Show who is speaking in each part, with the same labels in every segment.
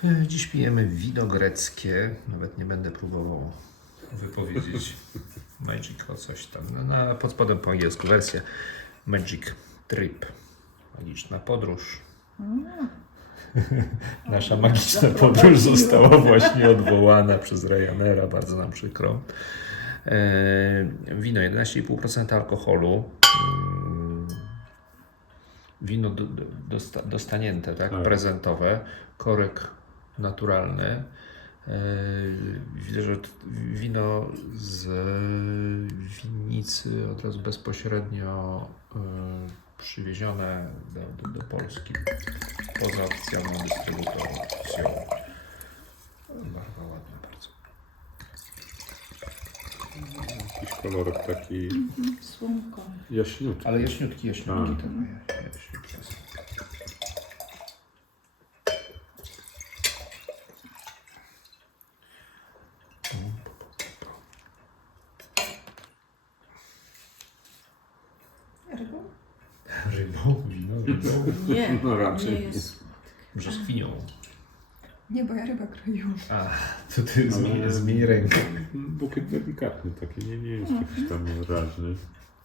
Speaker 1: Dziś pijemy wino greckie. Nawet nie będę próbował wypowiedzieć Magic o coś tam. No, pod spodem po angielsku wersja Magic Trip. Magiczna podróż. Nasza magiczna podróż została właśnie odwołana przez Ryanaira. Bardzo nam przykro. Wino 11,5% alkoholu. Wino dostanięte, tak? Prezentowe. Korek naturalny. Widzę, że wino z winnicy od razu bezpośrednio przywiezione do Polski poza oficjalną dystrybucją. Barwa ładna bardzo.
Speaker 2: Jakiś kolorek taki
Speaker 3: Słomko.
Speaker 2: jaśniutki.
Speaker 1: Ale jaśniutki to jaśniutki.
Speaker 3: Rybą?
Speaker 1: Rybą, wino.
Speaker 3: Nie,
Speaker 2: No raczej
Speaker 3: nie jest.
Speaker 1: Brzoskwinią.
Speaker 4: Nie, bo ja rybę kroiłam.
Speaker 1: A, to ty zmień rękę.
Speaker 2: Bukiet delikatny taki, nie jest jakiś tam wyraźny.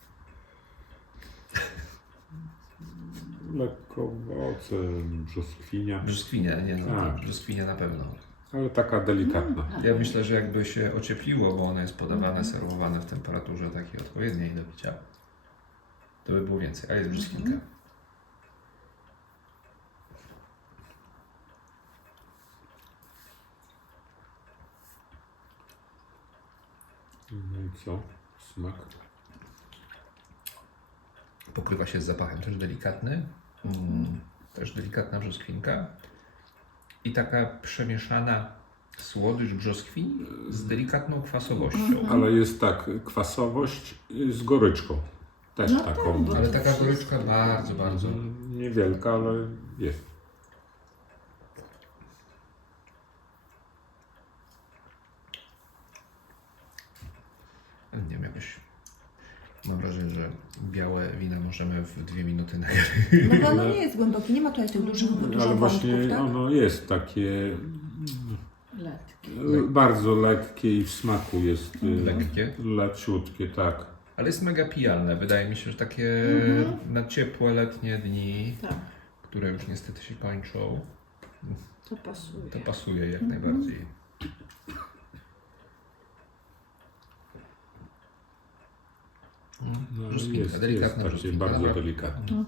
Speaker 2: Lekko owoce, brzoskwinia,
Speaker 1: Brzoskwinia, nie no,
Speaker 2: Tak.
Speaker 1: brzoskwinia na pewno.
Speaker 2: ale taka delikatna.
Speaker 1: Ja myślę, że jakby się ociepliło, bo ono jest podawane, serwowane w temperaturze takiej odpowiedniej do picia, to by było więcej. A jest brzoskwinka.
Speaker 2: No i co? Smak?
Speaker 1: Pokrywa się z zapachem też delikatny. Też delikatna brzoskwinka. I taka przemieszana słodycz brzoskwini z delikatną kwasowością.
Speaker 2: Ale jest tak, kwasowość z goryczką. Też
Speaker 3: No
Speaker 2: taką.
Speaker 3: tak, bo-
Speaker 1: Ale taka goryczka bardzo, bardzo.
Speaker 2: Niewielka, ale jest.
Speaker 1: Nie wiem, jakoś mam wrażenie, że białe wina możemy w 2 minuty nagrywać.
Speaker 4: No bo ono nie jest głębokie, nie ma tutaj tych dużo
Speaker 2: Ale
Speaker 4: wątków,
Speaker 2: właśnie
Speaker 4: tak?
Speaker 2: ono jest takie
Speaker 3: Letki.
Speaker 2: bardzo lekkie i w smaku jest
Speaker 1: Lekkie.
Speaker 2: leciutkie, tak.
Speaker 1: Ale jest mega pijalne. Wydaje mi się, że takie na ciepłe letnie dni,
Speaker 3: Tak,
Speaker 1: które już niestety się kończą,
Speaker 3: to pasuje.
Speaker 1: to pasuje jak najbardziej.
Speaker 2: No,
Speaker 1: Brzoskwinka,
Speaker 2: jest
Speaker 1: delikatna
Speaker 2: takie
Speaker 1: brzoskwinka,
Speaker 2: bardzo
Speaker 1: naprawdę.
Speaker 2: delikatne.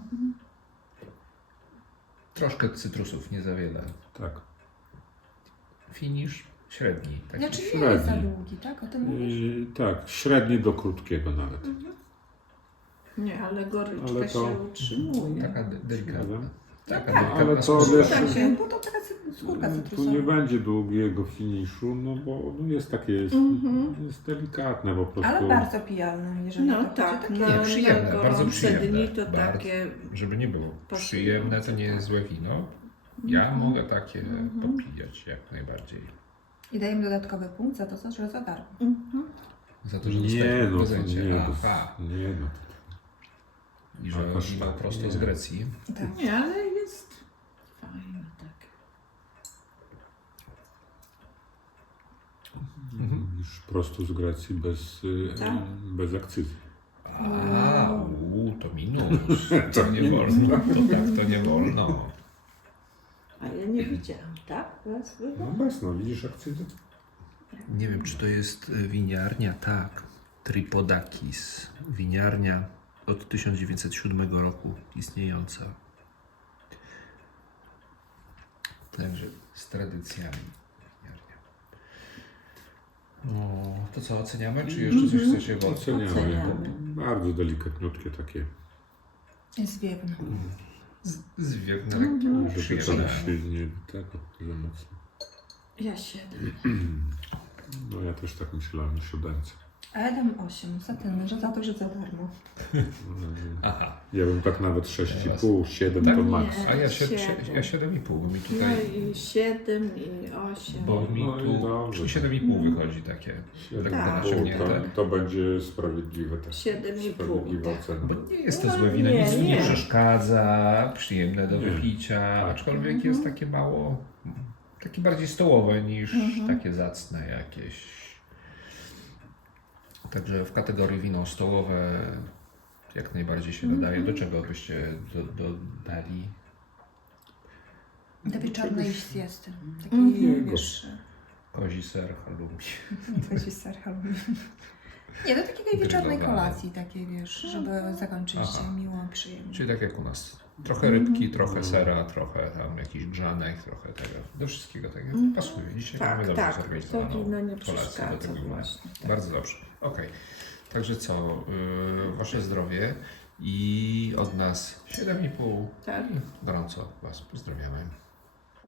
Speaker 1: Troszkę cytrusów, nie za wiele.
Speaker 2: Tak.
Speaker 1: Finish średni. Taki
Speaker 4: Znaczy nie jest za
Speaker 2: średni.
Speaker 4: długi, tak? O tym mówisz?
Speaker 2: Tak, średni do krótkiego nawet.
Speaker 3: Nie, ale goryczka
Speaker 2: Ale to-
Speaker 3: się utrzymuje.
Speaker 1: taka delikatna. Taka
Speaker 4: No tak,
Speaker 1: delikatna
Speaker 2: ale to
Speaker 1: skórka.
Speaker 2: wiesz-
Speaker 4: Tak się, bo to taka skórka
Speaker 2: Tu
Speaker 4: cytrusowa.
Speaker 2: nie będzie długiego finiszu, no bo no jest takie, jest delikatne po prostu.
Speaker 4: Ale bardzo pijalne, jeżeli
Speaker 3: No
Speaker 4: to będzie
Speaker 3: tak,
Speaker 4: takie.
Speaker 1: Nie, przyjemne,
Speaker 3: na
Speaker 1: bardzo
Speaker 3: gorące
Speaker 1: przyjemne.
Speaker 3: dni to
Speaker 1: Bardzo.
Speaker 3: takie
Speaker 1: Żeby nie było
Speaker 3: Pasuje.
Speaker 1: przyjemne, to nie jest złe wino. Ja mogę takie popijać jak najbardziej.
Speaker 4: I dajemy dodatkowy punkt za to, że za darmo.
Speaker 1: Za to, że
Speaker 2: Nie,
Speaker 1: dostaliśmy w
Speaker 2: no to
Speaker 1: prezencie.
Speaker 2: nie,
Speaker 1: Aha.
Speaker 2: nie no.
Speaker 1: I że
Speaker 2: Jakoś
Speaker 1: wino
Speaker 2: tak,
Speaker 1: prosto
Speaker 2: nie.
Speaker 1: z Grecji.
Speaker 4: Tak.
Speaker 3: Nie, ale jest fajne takie.
Speaker 2: Już prosto z Grecji
Speaker 3: Tak.
Speaker 2: bez akcyzy.
Speaker 1: To minus. To nie wolno. To tak, to nie wolno.
Speaker 3: A ja nie widziałam, tak? Raz było?
Speaker 2: No bez, no widzisz akcyzę?
Speaker 1: Nie wiem, czy to jest winiarnia. Tak. Tripodakis. Winiarnia od 1907 roku istniejąca. Także z tradycjami. Winiarnia. No, to co, oceniamy? Czy jeszcze coś chcecie? Bo
Speaker 2: Oceniamy.
Speaker 3: Oceniamy.
Speaker 2: Bardzo delikatniutkie takie.
Speaker 4: Jest zwiewne.
Speaker 1: zwiewne, lekkie,
Speaker 2: Żeby to
Speaker 1: przyjemne.
Speaker 2: się nie tego za mocno.
Speaker 3: Ja 7.
Speaker 2: No ja też tak myślałem o siódemce.
Speaker 4: A ja dam 8 za ten, że za to, że za darmo.
Speaker 1: Aha.
Speaker 2: Ja bym tak nawet 6,5, 7
Speaker 1: Tak?
Speaker 2: to maks.
Speaker 1: A ja
Speaker 3: Siedem.
Speaker 1: 7,5, bo mi
Speaker 3: No
Speaker 1: tutaj...
Speaker 3: i 7 i 8.
Speaker 1: Bo mi
Speaker 2: No i
Speaker 1: tu
Speaker 2: dobrze.
Speaker 1: 7,5 wychodzi takie lekko
Speaker 3: Tak.
Speaker 1: naciągnięte.
Speaker 2: To będzie sprawiedliwe też.
Speaker 3: 7,5,
Speaker 2: Sprawiedliwa
Speaker 3: tak.
Speaker 2: ocena.
Speaker 1: Bo nie jest to
Speaker 3: No
Speaker 1: złe wino,
Speaker 3: nie,
Speaker 1: nic mi nie
Speaker 3: nie.
Speaker 1: przeszkadza, przyjemne do
Speaker 2: Nie.
Speaker 1: wypicia,
Speaker 2: Tak.
Speaker 1: aczkolwiek jest takie mało takie bardziej stołowe niż takie zacne jakieś. Także w kategorii wino stołowe jak najbardziej się nadaje. Do czego byście dodali?
Speaker 4: Do wieczornej siesty. Taki,
Speaker 2: Takiego.
Speaker 4: wiesz,
Speaker 1: Kozi ser, halloumi.
Speaker 4: kozi ser halloumi. Nie, do takiej wieczornej
Speaker 1: Grillowane.
Speaker 4: kolacji, takiej wiesz, żeby zakończyć
Speaker 1: Aha.
Speaker 4: miło, przyjemnie.
Speaker 1: Czyli tak jak u nas. Trochę rybki, trochę sera, trochę tam jakichś grzanek, trochę tego. Do wszystkiego tego. Pasuje. Dzisiaj mamy dobrze
Speaker 3: Tak, to
Speaker 1: zorganizowaną
Speaker 3: wino nie
Speaker 1: kolację do
Speaker 3: przeszkadza
Speaker 1: tego wina.
Speaker 3: właśnie. Tak.
Speaker 1: Bardzo dobrze. Okej. Także co? Wasze zdrowie i od nas 7,5.
Speaker 3: Tak.
Speaker 1: Gorąco Was pozdrawiamy.